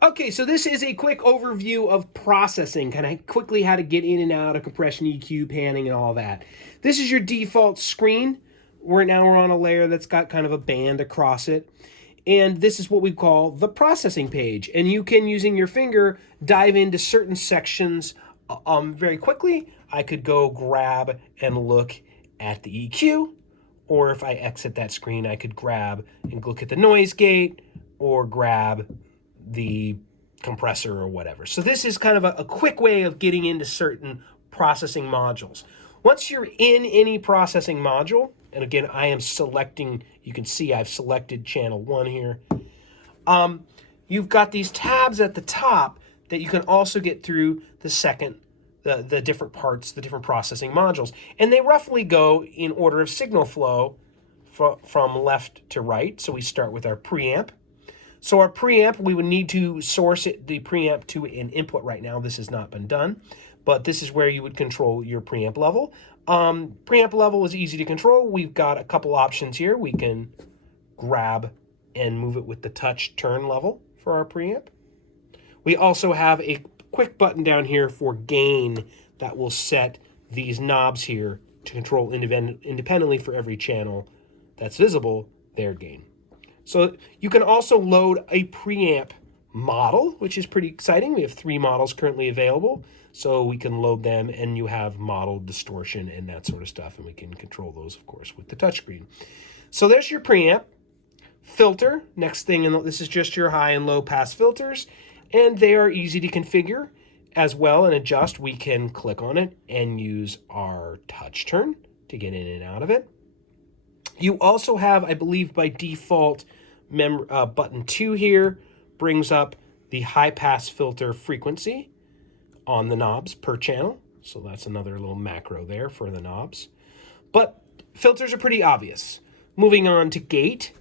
Okay, so this is a quick overview of processing, kind of quickly how to get in and out of compression, EQ, panning, and all that. This is your default screen. Now we're on a layer that's got kind of a band across it. And this is what we call the processing page. And you can, using your finger, dive into certain sections very quickly. I could go grab and look at the EQ, or if I exit that screen, I could grab and look at the noise gate, or grab the compressor or whatever. So this is kind of a quick way of getting into certain processing modules. Once you're in any processing module, and again, I am selecting, you can see I've selected channel 1 here. You've got these tabs at the top that you can also get through the different parts, the different processing modules. And they roughly go in order of signal flow from left to right. So we start with our preamp. So our preamp, we would need to source the preamp to an input right now. This has not been done, but this is where you would control your preamp level. Preamp level is easy to control. We've got a couple options here. We can grab and move it with the touch turn level for our preamp. We also have a quick button down here for gain that will set these knobs here to control independently for every channel that's visible, their gain. So you can also load a preamp model, which is pretty exciting. We have 3 models currently available, so we can load them, and you have model distortion and that sort of stuff, and we can control those, of course, with the touchscreen. So there's your preamp. Filter, next thing, and this is just your high and low pass filters, and they are easy to configure as well and adjust. We can click on it and use our touch turn to get in and out of it. You also have, I believe by default, button 2 here brings up the high pass filter frequency on the knobs per channel. So that's another little macro there for the knobs. But filters are pretty obvious. Moving on to gate.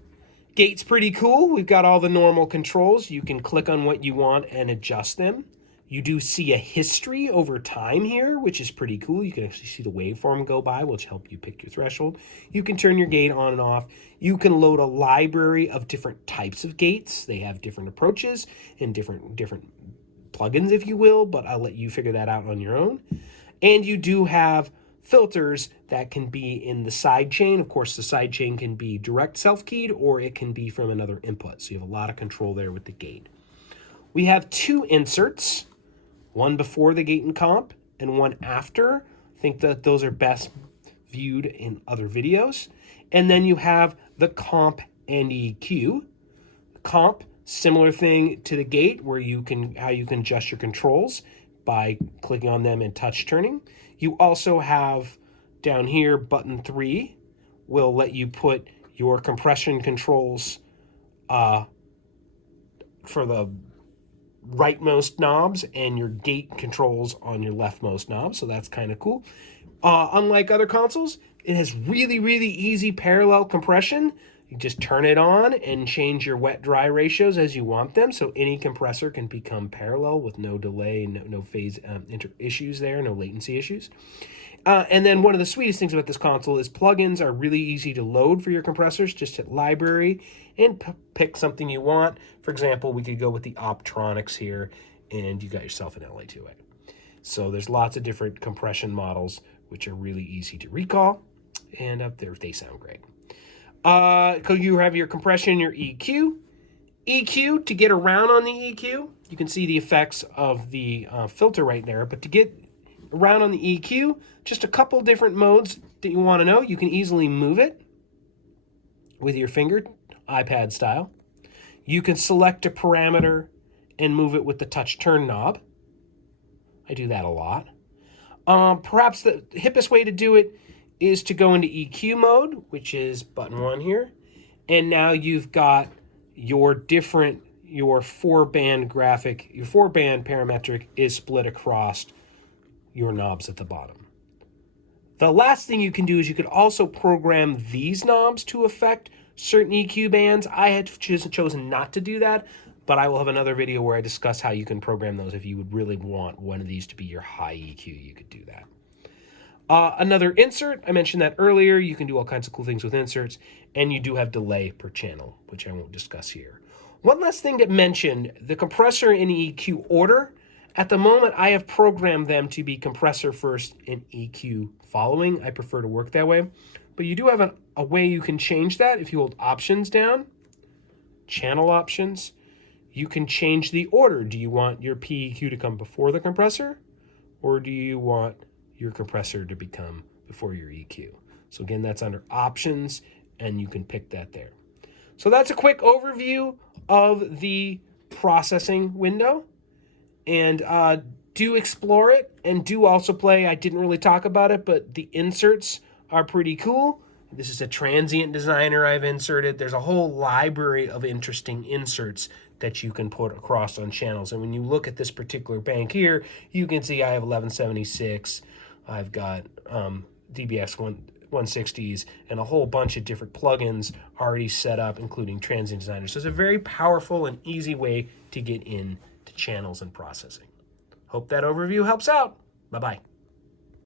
Gate's pretty cool. We've got all the normal controls. You can click on what you want and adjust them. You do see a history over time here, which is pretty cool. You can actually see the waveform go by, which help you pick your threshold. You can turn your gate on and off. You can load a library of different types of gates. They have different approaches and different plugins, if you will, but I'll let you figure that out on your own. And you do have filters that can be in the side chain. Of course, the side chain can be direct self-keyed, or it can be from another input. So you have a lot of control there with the gate. We have 2 inserts. One before the gate and comp and one after. I think that those are best viewed in other videos. And then you have the comp and EQ. Comp, similar thing to the gate, where how you can adjust your controls by clicking on them and touch turning. You also have down here button 3 will let you put your compression controls for the rightmost knobs and your gate controls on your leftmost knobs. So that's kind of cool. Unlike other consoles, it has really, really easy parallel compression. You just turn it on and change your wet-dry ratios as you want them. So any compressor can become parallel with no delay, no phase issues there, no latency issues. And then one of the sweetest things about this console is plugins are really easy to load for your compressors. Just hit library and pick something you want. For example, we could go with the Optronics here, and you got yourself an LA2A. So there's lots of different compression models, which are really easy to recall, and up there they sound great. You have your compression, your EQ. EQ, to get around on the EQ, you can see the effects of the filter right there, but to get around on the EQ, just a couple different modes that you want to know. You can easily move it with your finger, iPad style. You can select a parameter and move it with the touch turn knob. I do that a lot. Perhaps the hippest way to do it is to go into EQ mode, which is button 1 here. And now you've got your 4-band graphic, your 4-band parametric is split across your knobs at the bottom. The last thing you can do is you could also program these knobs to affect certain EQ bands. I had chosen not to do that, but I will have another video where I discuss how you can program those. If you would really want one of these to be your high EQ, you could do that. Another insert, I mentioned that earlier. You can do all kinds of cool things with inserts, and you do have delay per channel, which I won't discuss here. One last thing to mention, the compressor and EQ order. At the moment, I have programmed them to be compressor first and EQ following. I prefer to work that way. But you do have a way you can change that. If you hold options down, channel options, you can change the order. Do you want your PEQ to come before the compressor? Or do you want your compressor to become before your EQ? So again, that's under options, and you can pick that there. So that's a quick overview of the processing window. And do explore it, and do also play. I didn't really talk about it, but the inserts are pretty cool. This is a transient designer I've inserted. There's a whole library of interesting inserts that you can put across on channels. And when you look at this particular bank here, you can see I have 1176. I've got DBX 160s and a whole bunch of different plugins already set up, including transient designer. So it's a very powerful and easy way to get into channels and processing. Hope that overview helps out. Bye-bye.